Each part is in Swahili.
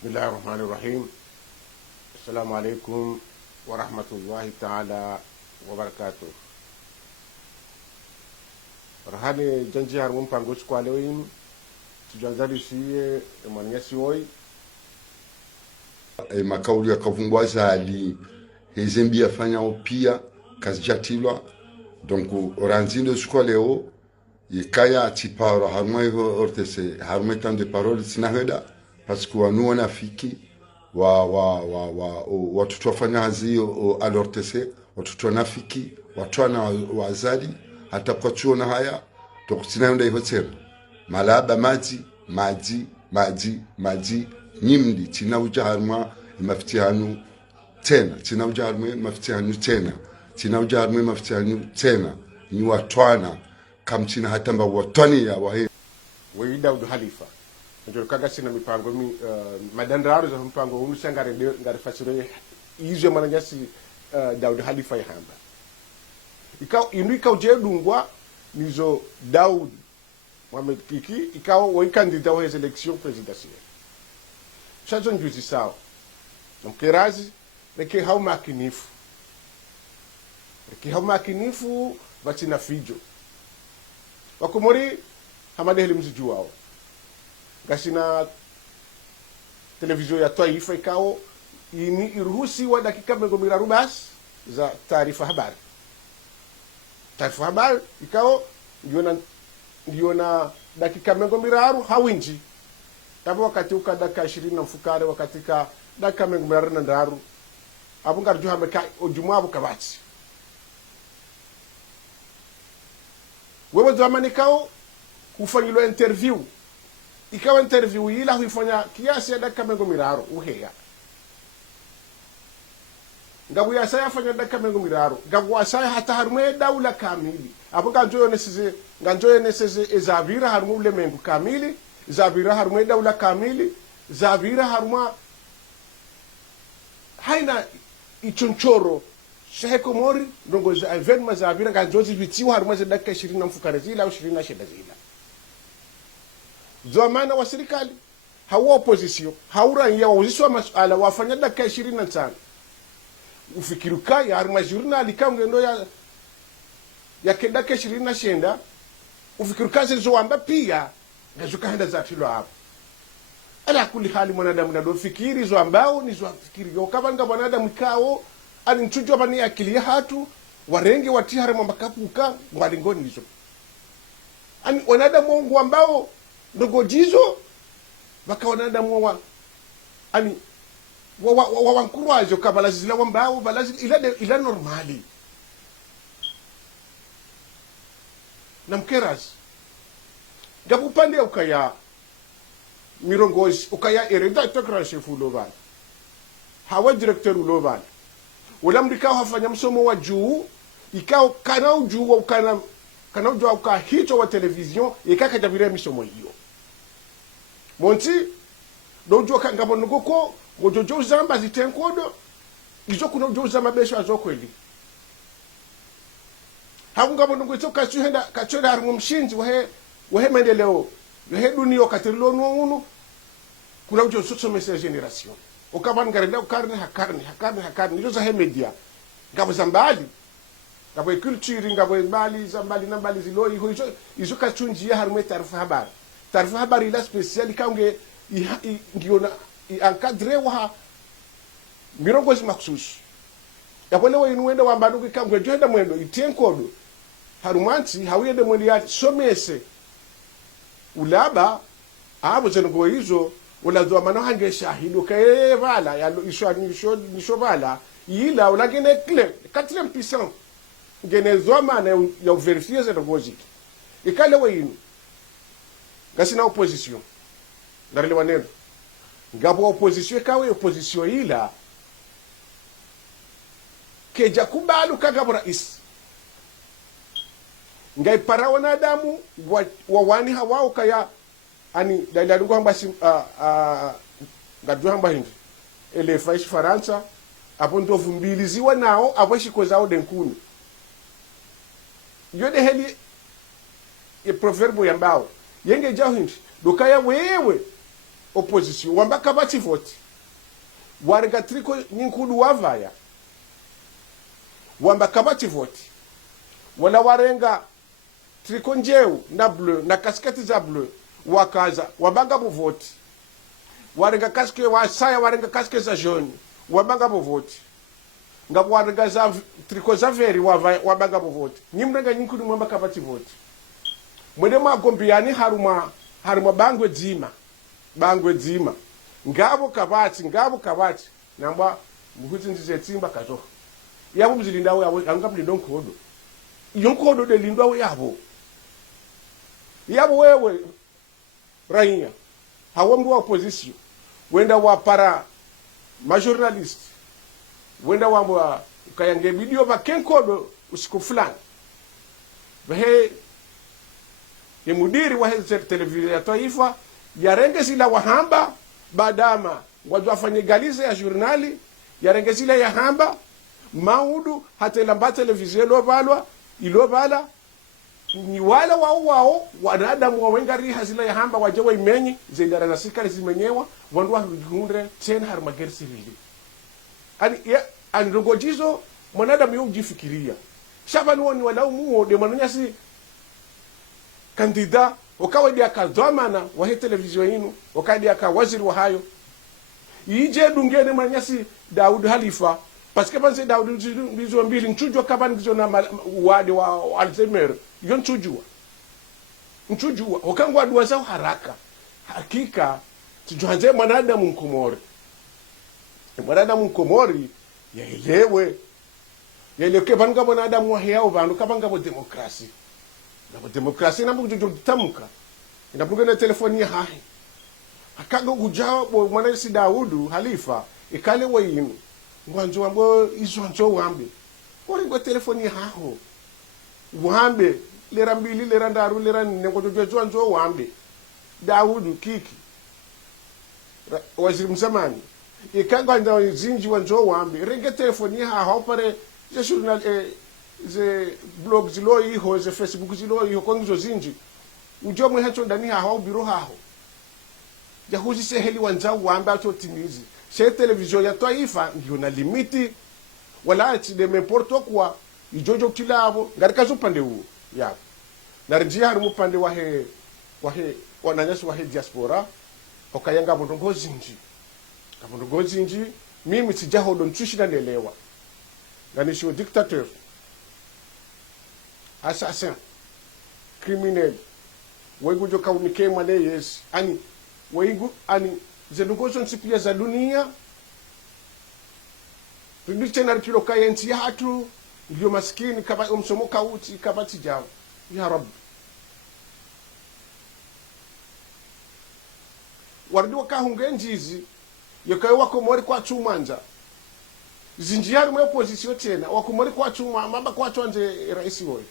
Bismillahirrahmanirrahim. Assalamu alaikum wa rahmatullahi ta'ala wa barakatuh. Rahane janji harmun pango kwa leo hii tujanzali siye mwanyasi hoi makauli yakavungwaza ali hezembia fanya opia kazijatilwa donc oranzindo siko leo yikaya tiparo harmo ortese harmo tant de parole sinaheda parce que wanu wanafiki watoto wafanya hazio alortese watoto wanafiki watu na wazali hata kwa chuo na haya donc sinahenda hivyo tena malaba maji nyimdi tina ujaharma maftihanu tena tina ujaharma maftihanu tena tina ujaharma maftihanu tena ni watwana kamchina hatamba watwani ya wahe weida udu halifa ndio kaga sina mipango madandaru za mipango hunu sangare ngare fasire izo mananyasi Daud Halifa ya hamba ika ujedungwa nizo Daud Mohamed Kiki ikawa wa kandida wa election presidentielle chazo njuzi sawa mkerazi neke hau makinifu batina fijo wakomori hamade heli mziju wao gasina televizio ya taifa ikao ini iruhusi wa dakika 140 basi za taarifa habari ikao ndio na dakika 140 hawinji tabo wakati uka dakika 20 na mfukare wakati ka dakika 140 na ndaru abunga rjo hameka ojumwa abu kabati wewe zamani kao kufanyilo interview ikawa interview ila huifanya kiasi ya dakika 140 uheya ngabu ya saya fanya dakika 140 ngabu ya saya hata harumwe daula kamili apo ganjoye neseze ezavira harumwe ule mengu kamili zavira harumwe daula kamili zavira harumwa haina ichonchoro shehe Komori ndongo za evenma zavira ganjozi vitiwa harumwe za dakika 20 na mfukare zila au 20 na sheda zila zamana wa serikali hawa opposition haura ya waziswa masuala wafanya dakika 25 ufikiruka ya harumwa journal kangendo ya kedaka 20 na shenda ufikiruka zizo amba pia ngazuka henda za tilo hapo ala kuli hali mwanadamu na dofikiri zo ambao ni zo fikiri yo kabanga mwanadamu kao ali nchujo bani akili hatu warenge watihare mambakapuka ngwalingoni hizo ani wanadamu wangu ambao ndogo jizo baka wanadamu ani wankurajo kabala zila wambao balazi ila normali na mkerazi gabu upande ukaya mirongozi ukaya redacteur grand chef ulovani hawa directeur ulovani wala mdikao hafanya msomo wa juu ikao kana ujuu wa kana ujuu uka hicho wa television ikaka jabire misomo hiyo monti dojo kangabo ngoko mojojo zamba zitenkodo izo kuna ujo zamba besho azokweli hakungabo ngo kachenda kachenda harimo mshinzi wahe maendeleo wahe dunia katirilo nuunu kuna ujo sosomesa generation ukaba ngarenda ukarne hakarne nizo za media ngabo zambali ngabo culture ngabo mbali zambali na mbali ziloi hizo kachunjia harimo taarifa habari ila special kaunge ngiona encadrer wa mirongozi maksusu yakolewa inuenda wambanduki kangwe joenda mwendo itenkodo harumanti hawiyede mwendo ya somese ulaba abo zengo hizo ulazwa mano hange shahido kae vala ya isho vala ila ulagene kle 4e puissant genezwa mana ya verifier zengo ziki ikalewa inu gasina opposition ndarelewa neno ngabo opposition kawe opposition ila keja kubalu kagabo rais ngai para wanadamu wawani hawao kaya ani dalilungu hamba ngadu hamba hindi ele faish Faransa apo ndo vumbiliziwa nao aboshiko zao denkuni yode heli e proverbo yambao yenge jao hindi dokaya wewe opposition wamba kabati vote warenga triko nyinkudu wavaya wamba kabati vote wala warenga triko njeu na bleu na kasketi za bleu wakaza wabanga vote warenga kaske wasaya warenga kaske za jaune wabanga vote ngabo warenga za triko za veri wabanga vote nyimrenga nyinkudu mwamba kabati vote mwene magombiani haruma bangwe dzima ngabo kabati namba mukuti ndize tsimba kato yabo mzilindawo yabo angapulindwa nkhodo iyo nkhodo de lindwa yabo wewe raia hawo mndu wa opposition wenda wa para majournalist wenda wa ukayange video bakenkodo usiku fulani bahe ye mudiri wa televisheni ya taifa yarenge zila wahamba badama wajua afanye galize ya jurnali yarenge zila ya hamba maudu hatela mba televisheni ilobala ni wala wao wanadamu wawengari hazila ya hamba wajewa imenyi zendara na sikali zimenyewa wandu wa hujundre tena harumageri sivili ani rongojizo mwanadamu yu ujifikiria shabani wani walau muo de manunyasi kandida wakawedi akadhamana wa hii televisheni inu wakawedi akawaziri wa hayo ije dungene manyasi Daud Halifa paske panse Daud bizo mbili nchujwa kabani bizo na wadi wa Alzheimer yon nchujwa wakangwa dua zao haraka hakika tujuanze mwanadamu mkomori yaelewe yeleke banga mwanadamu wa heo bandu kabanga bo demokrasi na demokrasi na mbujo tamuka inabuga na telefoni ya hahi akaga kujawa bo mwanasi Daudu Halifa ikale wayinu ngwanzo ambo izo njo wambe ori go telefoni ya haho wambe lera mbili lera ndaru lera nengo jojo njo wambe Daudu kiki waziri mzamani ikaga ndio zinji wanjo wambe renge telefoni ya haho pare je journal ze blog zilo iho ze Facebook zilo iho kwa ngizo zinji ujo mwe hacho ndani haho biro haho jahuzi seheli wanzao wamba acho timizi she television ya taifa ndio na limiti wala ati de m'importe quoi ijojo kilabo ngarika zo pande huo ya na rejia harumu pande wananyasi wa diaspora okayanga mondongo zinji mimi sijaho don tushina nelewa ngani sio dictateur assassin criminel waigu joka unike mane yes waigu zenungozo nsipia za dunia tuliche na kilo kayenzi hatu ndio maskini kama umsomoka uti kabati jao ya rab wardi wakahungenjizi yakayo wakomori kwa chumanja zinjiari mwe opposition tena wakomori kwa chuma mamba kwa chonje rais woy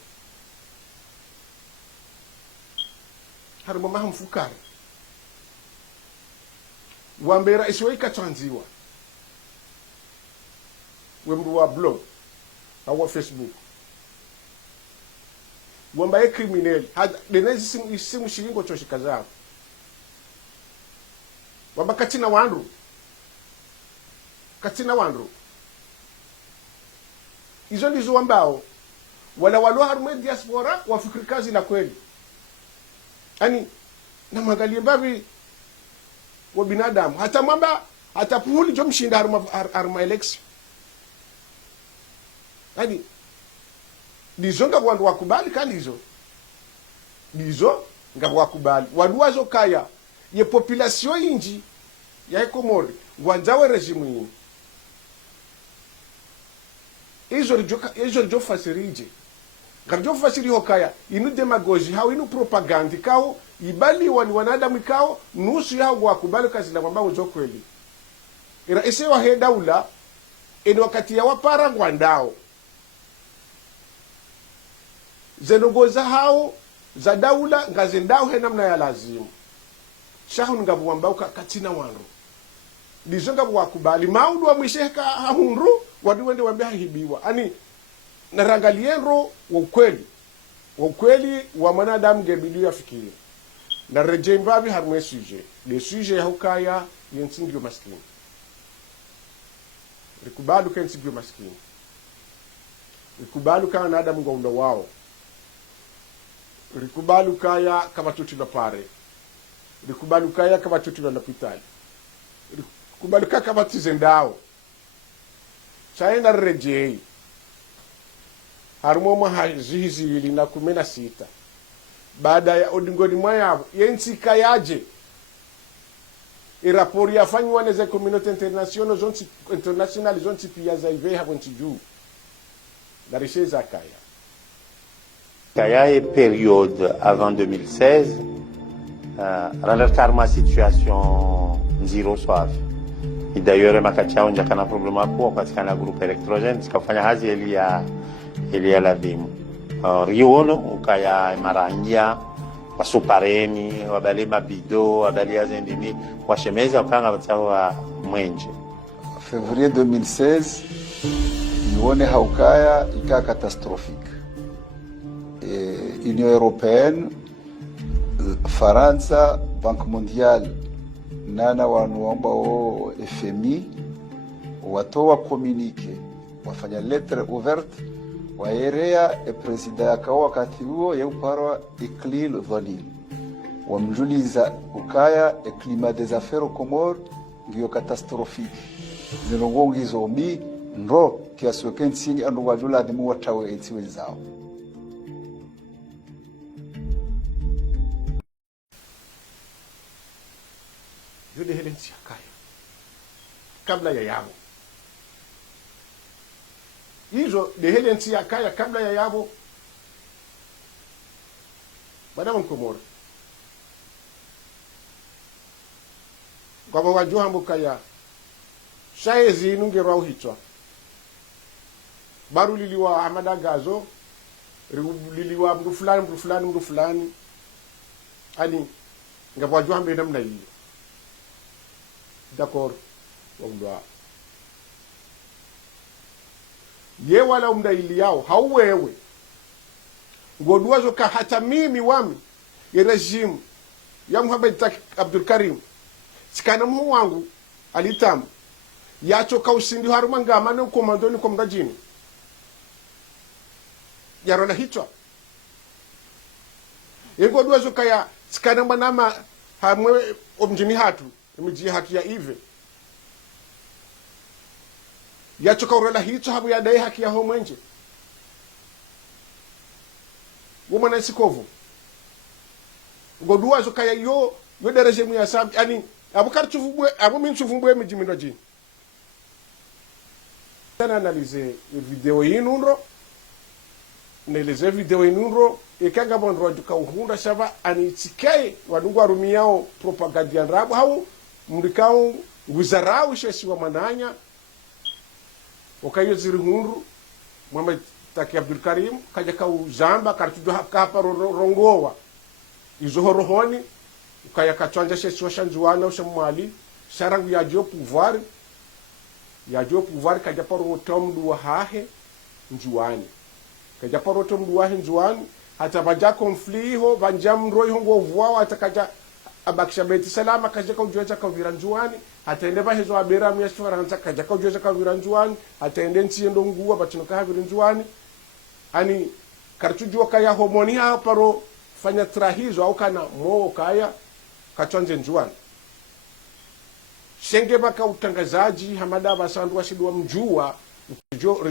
harimo mahamfukari wambera isiwe ikatwanziwa wembu wa blog au Facebook wamba criminal denezi simu shilingo choshikaza wamba katina wandu izo ndizo wambao wala walo harume diaspora wafikiri kazi na kweli na mwangalie mbavi wa binadamu hata mwamba hata puhuli jo mshinda haruma election dizo nga wandu wakubali kalizo dizo nga wakubali wandu wazo kaya ye population inji ya Comores wanzawe regime yini izo jo fasirije ngarjo fasiri hokaya inu demagogi hao inu propaganda kao ibali wani wanadamu kao nusu yao wakubali kazi na kwamba uzo kweli ira ise wa he daula eno wakati ya wapara ngwandao zenongoza hao za daula ngazendao he namna ya lazimu shahu ngabu wambao katina wanru dizo ngabu wakubali maudu wa mwisheka hahunru wadu wende wambia hibiwa narangalienro wa ukweli wa mwanadamu gebidu ya fikiri na reje mbavi harmwe sujet le sujet hukaya yensindio maskini rikubalu kensindio maskini rikubalu kana nada mgonda wao rikubalu kaya kama tuti na pare rikubalu kaya kama tuti na hospitali rikubalu kaya kama tizendao chaenda rejei harmo mahazizi na 16 baada ya odingoni mwayabo yensika yaje irapori yafanywa na za community international zonti pia za ive hapo ntiju la richesse kaya kaya période avant 2016 ralertar ma situation zero soif et d'ailleurs makachao njakana problema kwa katika groupe électrogène sikafanya hazi elia la dimu riono ukaya marangia wasupareni wabali mabido wabali azendini washemeza ukanga watawa mwenje. Février 2016 nione haukaya ika catastrophique. Union européenne, Faransa, Banque mondiale nana wanuomba o FMI watoa communique wafanya lettre ouverte waerea president yakawa wakati huo yeuparwa Iklil Dhalil wamjuliza ukaya climat des affaires au Comores ngiyo catastrophique zinongongizo mi ndo kiasuke nsingi ando wajula dimu watawe etiwe zao. Yule helensi kaya kabla ya yabo hizo de helensi kaya kabla ya yabo madama Comores kwa wajua mbuka ya shaezi nungero au hitwa baru liliwa Amada Gazo liliwa mdu fulani ani ngapwajua mbe namna hiyo d'accord wamdwa ye wala umdaili yao hauwewe ngoduazo ka hata mimi wami ya regime ya Muhammad Abdul Karim sikana mhu wangu alitamu yacho ka usindi haruma ngama ne komandoni komdajini yarola hitwa ngoduazo ka ya sikana manama hamwe omjini hatu miji haki ya ive yacho ka urela hitwa habu ya dai haki ya homwenje womana sikovu ngoduazo ka ya yo dereje mu ya sam yani abukar tufubwe abu min tufubwe miji minoji tana analyser video yinunro neleze video yinunro ikaga bonro duka uhunda shaba ani tikai wadungu arumiao propaganda ndrabo hawu murikao wizarau shesi wa mananya okayo ziri hundu Muhammad Abdul Karim kaja ka uzamba kartudo hapa rongowa izo horohoni ukaya katwanja shesi wa Ndzuwani au shamwali sharangu ya jo pouvoir kaja paro tomdu wa hahe Ndzuwani kaja paro tomdu wa Ndzuwani hata baja konfli ho banjam roi hongo vwa atakaja abakisha beti salama kaja ka ujoja ka vira Ndzuwani hataende bahezo abera mya Faransa kaja ka ujoja ka vira Ndzuwani hataende ntiendo nguwa batino ka vira Ndzuwani ani kartujua kaya homoni ha paro fanya trahizo au kana mo kaya kachonje Ndzuwani shenge baka utangazaji hamada basandu washidwa mjua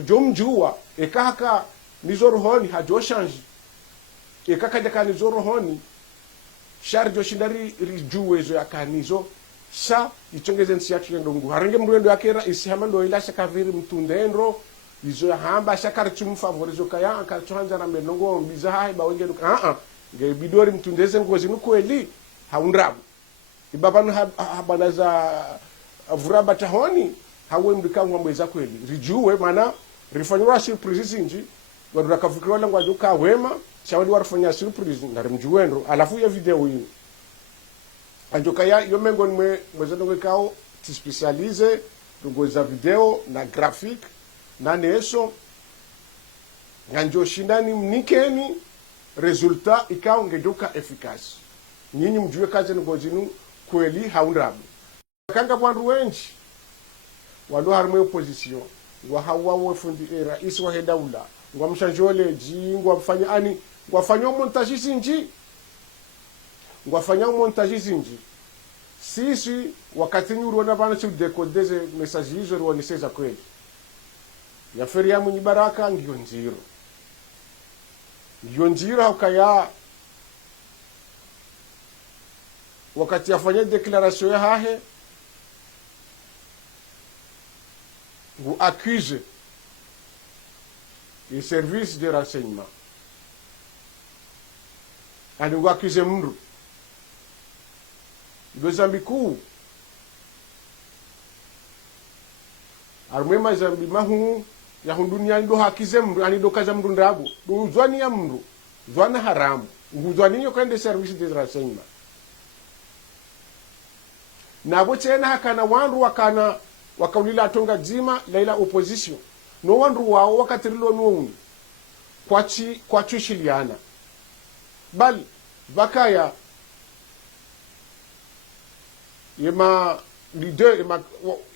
jo mjua ekaka nizorohoni hajo change ekaka jaka nizorohoni sharjo shindari rijuwe zo yakanizo sa itongeze nsiatu ndongu harange mruendo yakera isihamando ila shakaviri mtundendro izo hamba shakarchum favorizo kaya akarchanja na menongo mbiza hai bawenge duka nge bidori mtundeze ngozi nukweli haundrabu ibabanu habanaza avuraba tahoni hawe mdika ngwambeza kweli rijuwe mana rifanywa surprise inji wadura kafikira langu ajuka wema shawali warfanya surprise ndari mjuwendo alafu ya video hii ajoka ya yomengo mwezendo wekao ti specialize za video na graphic na neso nganjo shindani mnikeni resultat ikao ngejoka efficace nyinyi mjue kazi ngozinu kweli hawu ndrabo kanga bwandu wenji walo harimo opposition wa hawa wafundi rais wa daula ngwa mshanjole ji ngwa mfanya ani ngwa fanya montage zinji ngwa fanya montage zinji sisi wakati nyuruona bana tu decodeze message hizo ruoneseza kweli ya feria Mouigni Baraka ngiyo njiro hakaya wakati afanya declaration ya hahe ngu accuse les services de renseignement ani ngu accuse mndu do zambi kuu armema zambi mahu ya hundunia ndo hakize mndu ani do kaza mndu ndrabo do Ndzuwani ya mndu Ndzuwani haramu Ndzuwani yo kande service de renseignement nabo tena hakana wandu wakaulila atonga dzima laila opposition no wandu wao wakatirilo nuuni kwa chushiliana bali bakaya yema leader yema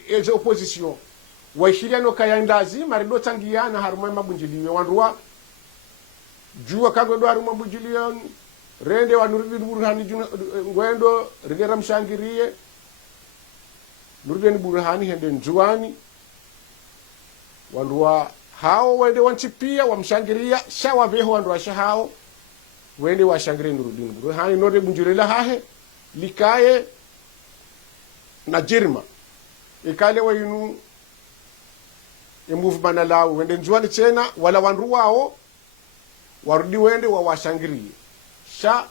eze opposition waishiliano kaya ndazi marido tangiana haruma mabunjiliwe wandu wa juwa kango do haruma mabunjiliwe rende wanuridi burhani ngwendo rigera mshangiriye nurden burhani hende Ndzuwani wandu wa hao wende wanchipia wamshangiria shawa veho wandu wa shahao wende washangiria nurudin burhani norde bunjurela hahe likaye na jirma ikale wayinu movement lao wende Ndzuwani tena wala wandu wao warudi wende wa washangirie sha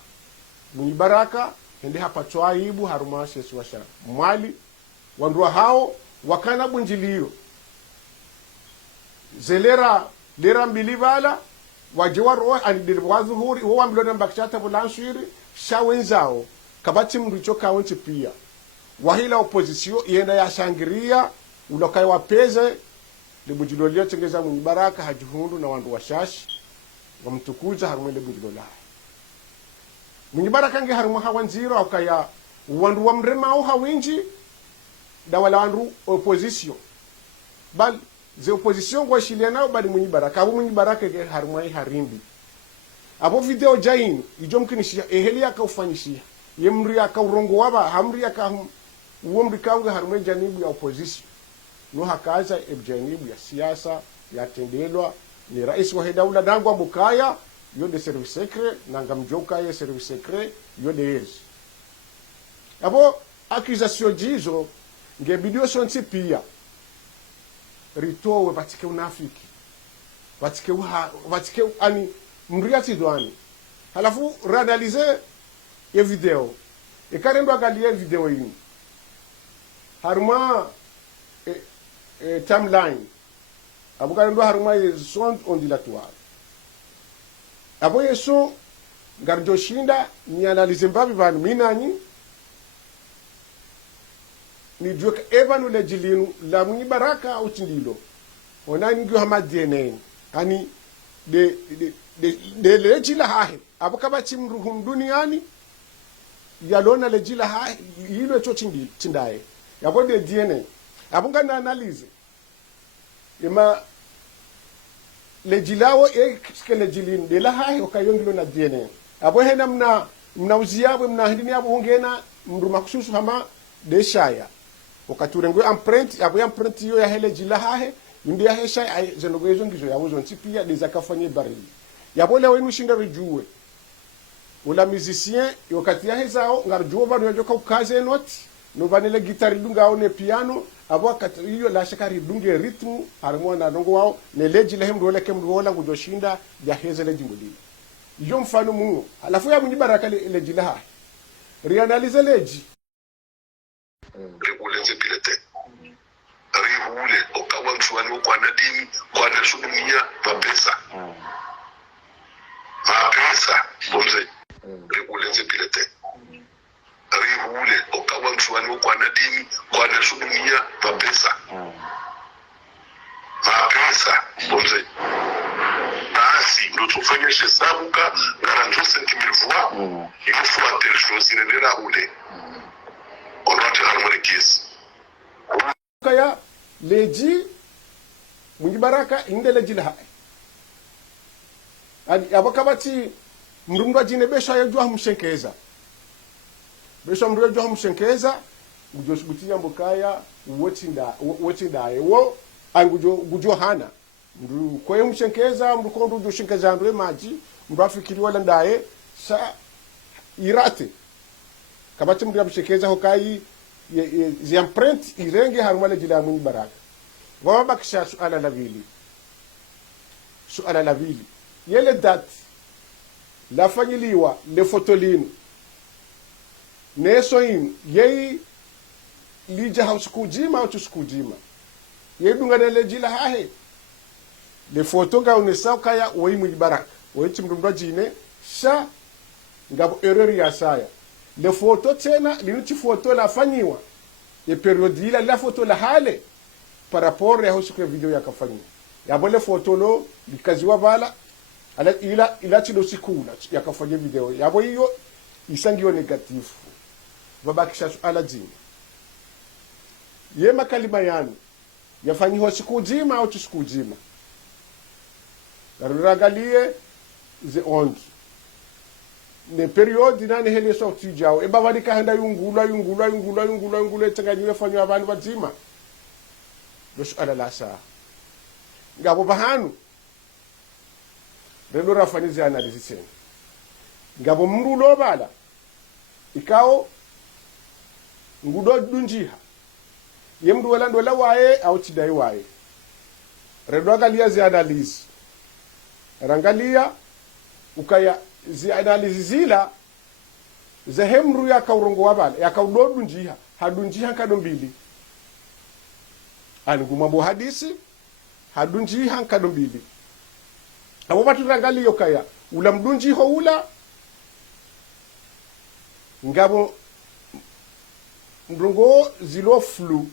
Mouigni Baraka hende hapa twaibu haruma shesu washa mwali wandu hao wakana bunjilio zelera lera mbili bala wajewaro anidirwazu huri huwa mlona mbakshata bulanshiri shawenzao kabati mricho kaunti pia wahila opposition yenda ya shangiria ulokai wapeze libujilo lio tengeza Mouigni Baraka hajihundu na wandu washashi wamtukuza harumele bujilo la Mouigni Baraka nge haruma hawanziro akaya wandu wa mrema au hawinji da wala wandu opposition bal ze opposition kwa shiliana bali Mouigni Baraka abu Mouigni Baraka ge harumai harimbi abo video jain ijomkinishia eheli akaufanyishia yemri akaurongo waba hamri uomri kaunga harumai janibu ya opposition no hakaza ebjanibu ya siasa ya tendelwa ni rais wa daula dangwa bukaya yo de service secret nanga mjoka ya service secret yo de yes abo accusation jizo nge bidio sonti pia ritowe batike unafiki batike ani mriati doani halafu radalize ye video ikarendo agalie video hii haruma timeline abukarendo haruma ye son ondulatoire abo yeso garjo shinda ni analize mbabi banu minani ni juka ebanu le jilinu la Mouigni Baraka au tindilo onani ngi hama DNA ani de lejila hahe abukaba chimruhum duniani yalona lejila hahe yilo cho tindaye yabo de DNA abunga na analyze ima lejilawo ke lejilin de la hahe okayongilo na DNA abo hena mna uziabo mna hindini abo ongena mruma kususu hama de shaya okaturengwe empreinte abo empreinte yo ya hele jila hahe ndi ya hesha zenogwezo ngizo yabo zonti pia dezakafanye barili yabo lewe nushinda rejuwe ula musicien yokati ya hezao ngarjuwa banu yajoka ukaze note no vanele guitare dunga one piano abo akati hiyo la shakari dunge ritmu harimo na ndongo wao ne leji lehem dole kem dola ngujoshinda ya heze leji ngulile iyo mfano mungu alafu ya Mouigni Baraka leji la hahe reanalyze leji ulenze pilete rihule okawa Ndzuwani kwa nadini kwa nashudumia mapesa bonze ulenze pilete rihule okawa Ndzuwani kwa nadini kwa nashudumia mapesa bonze basi ndo tufanye hesabu ka garanjo 5000 wa ifuate shosi nendera ule onote harmoni kesi kaya leji Mouigni Baraka inde leji la hai adi abakabati mrundwa jine besha ya jua mshenkeza besha mrundwa jua mshenkeza ujoshbutia mbokaya wotinda wo angujo hana mru koye mshenkeza mrukondo ujoshenkeza ndwe maji mru afikiri wala ndaye sa irate kabati mru mshenkeza hokai zi empreinte irenge harumale jila Mouigni Baraka wama bakisha suala la vili yele date la fanyiliwa le fotolino neso in yei lija hausikujima au tusikujima yei dungane le jila hahe le foto nga unesa kaya woi Mouigni Baraka woi chimdumdwa jine sa ngabo erreur ya saya le foto tena linuti foto la fanyiwa ye periodi la foto la hale par rapport ya husuke video ya kafanyiwa ya bole foto lo likaziwa bala ala ila chilo sikula ya kafanya video ya bo hiyo isangio negatifu babakisha ala jini ye makalima yani yafanyiwa siku jima au siku jima daruragalie ze ongi ne periode nane hele sorti jao e bavani ka handa yungula tanganywe fanywa abantu bajima dos ala la sa ngabo bahanu relo rafanizi analysis ngabo mrulo bala ikao ngudo dunjiha yemdu wala ndola wae au tidai wae relo angalia zi analysis rangalia ukaya zi analysis zila za hemru ya kaurongo wabala ya kaudo dunjiha hadunjiha kadombili angumambo hadisi hadunjiha kadombili abo baturangali yokaya ula mdunji ho ula ngabo ndongo zilo flu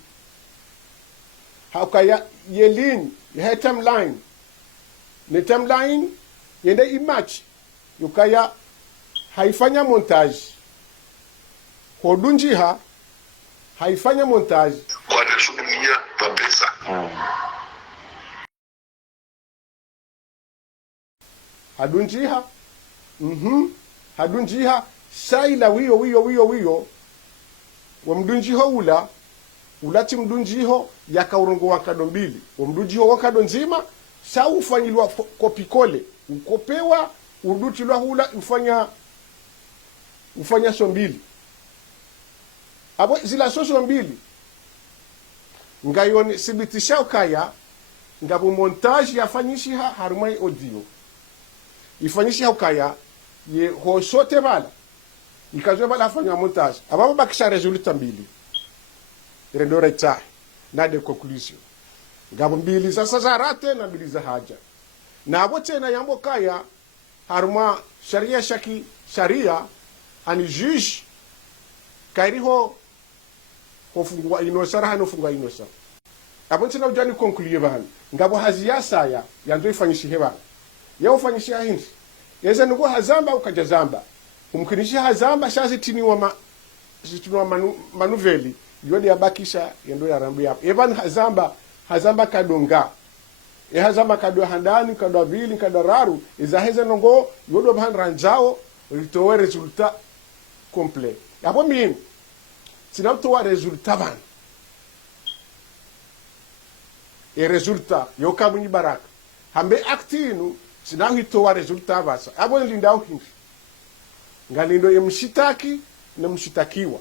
hakaya yelin ye timeline ne timeline yende image yokaya haifanya montage hodunji haifanya montage kwa nashudumia mapesa hadunjiha hadunjiha saila wiyo wa mdunjiho ulati mdunjiho ya kaurongo wakado mbili wa mdunjiho wakado nzima sa ufanyilwa kopikole ukopewa udutilwa hula ufanya so mbili abo zila so mbili ngayone sibitisha ukaya ngabo montage yafanyishi harumai audio ifanyishi ukaya ye hosote bala ikazwe bala afanya montage ababa bakisha resulta mbili rendore ta na de conclusion ngabo mbili sasa za rate na mbili za haja na abo tena yambo kaya haruma sharia ani juge kairiho hofungwa inosa rahano funga inosa abo tena ujani conclure bana ngabo hazia saya yanzo ifanyishi heba ya ufanyishi hindi yeza nugo hazamba ukajazamba umkinishi hazamba shazi tiniwa manuveli yodi yabakisha yendo ya rambu yapo evan hazamba kadonga hazamba kadwa handani kadwa vili kadwa raru izaheza nongo yodo bahan ranjao litowe resultat complet yapo mimi sinaptowa resultat ban e resultat yoka Mouigni Baraka hambe aktinu sinahitowa resultat basa abo lindao hindi ngalindo yemshitaki na mshitakiwa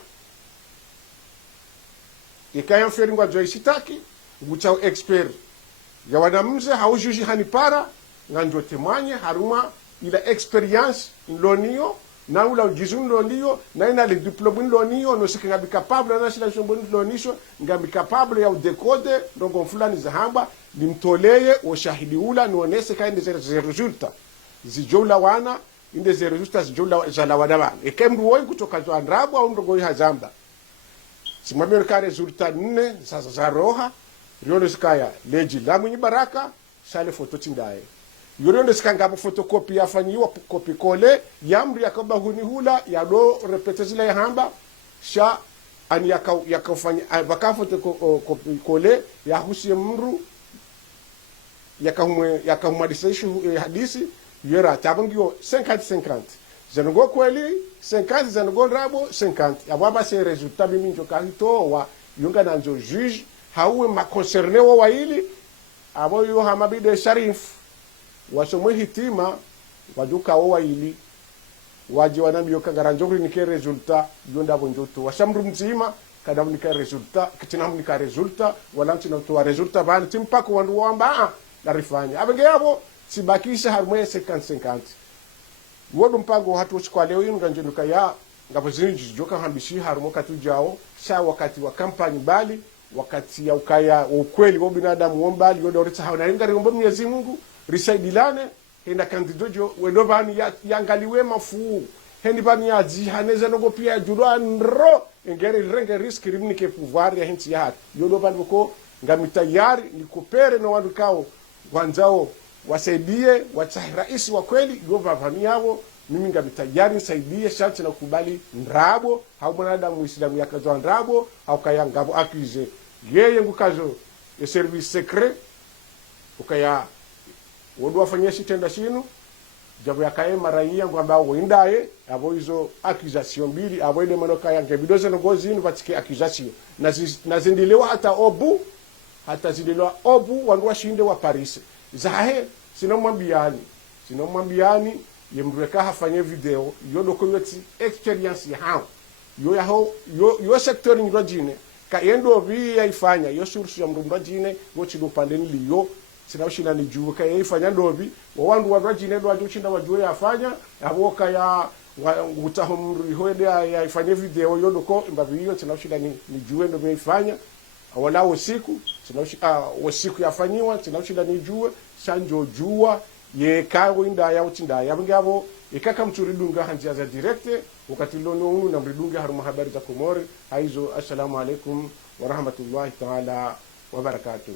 ikaya mferingwa joy shitaki nguchao expert ya wanamze haujuji hanipara nganjo temanye haruma ila experience nlonio na ula ujizu nlonio na ina le diplome nlonio no sikinga bikapable na sila shombo nlonisho ngambi capable ya udekode ndongo fulani za hamba nimtoleye ushahidi ula nuonese kaende ze resulta zijola wana inde ze resulta zijola za la wana ekemdu woi kutoka zo ndrabo au ndongo hazamba simamio ka resulta nne sasa za roha rione skaya leji la Mouigni Baraka sale foto tindaye Yoro skanga po photocopy yafanyiwa copy kole yamri yakaba huni hula ya do repete zile hamba sha ani yakafanya baka photocopy kole ya husie mru yakahumadisishu hadisi yera tabangio 50-50 zango kweli 50 zango ndrabo 50 ababa se resultat bimi njoka hitowa yunga nanzo juge hawu ma concerné wa ili abo yo hamabide sharif wasomwe hitima wajuka wa ili waje wanambio kagaranjori nike resultat yonda bonjoto washamru mzima kada unika resultat kitina unika resultat wala ntina to resultat bani timpako wandu wamba la rifanya abenge yabo sibakisha harmoye 50-50 wodu mpango hatu usikwa leo inu ganjenuka ya ngapozini jijoka hambishi harmo katu jao sha wakati wa kampani bali wakati ya ukaya ukweli wa binadamu wombali yoda orita hauna ingari ngombo Mwenyezi Mungu risaidilane henda kandidojo wedobani yangaliwe mafu hendi bani ya jihaneza nogo pia judwa nro ngere renge riski rimnike pouvoir ya hinti ya hati yodobani wako ngamitayari nikupere no wandu kao wanzao wasaidie raisi wa kweli govavani yao mimi ngamitayari nisaidie shanti na kubali ndrabo hau mwanadamu muislamu yakazo ndrabo hau kaya ngabo akize yeye ngukazo ya service secret ukaya wodu wafanyia shitenda shinu jabu yakaye maraia ngwamba wendaye abo hizo accusation mbili abo ile manoka ya ngebidoze ngozi inu batike accusation na zindilewa hata zindilewa obu wandu washinde wa Paris zahe sinomwambiani yemreka hafanye video yodo koyoti experience ya hao yo sector ngojine ka yendo vi yaifanya yo source ya mrumrajine wochi do pandeni liyo sinaushina ni juu ka yaifanya ndobi wandu warajine do ajuchinda wajue yafanya aboka ya utahumri hoede yaifanye video yodo ko mbavi hiyo sinaushina ni juu ndo yaifanya wala usiku usiku yafanyiwa sinaushina ni juu sanjo jua ye kawo inda ya utinda ya ngabo ikaka mturidunga hanjia za directe wakati lono unu na mridunga harumu habari za Comores haizo. Assalamu alaikum wa rahmatullahi ta'ala wa barakatuh.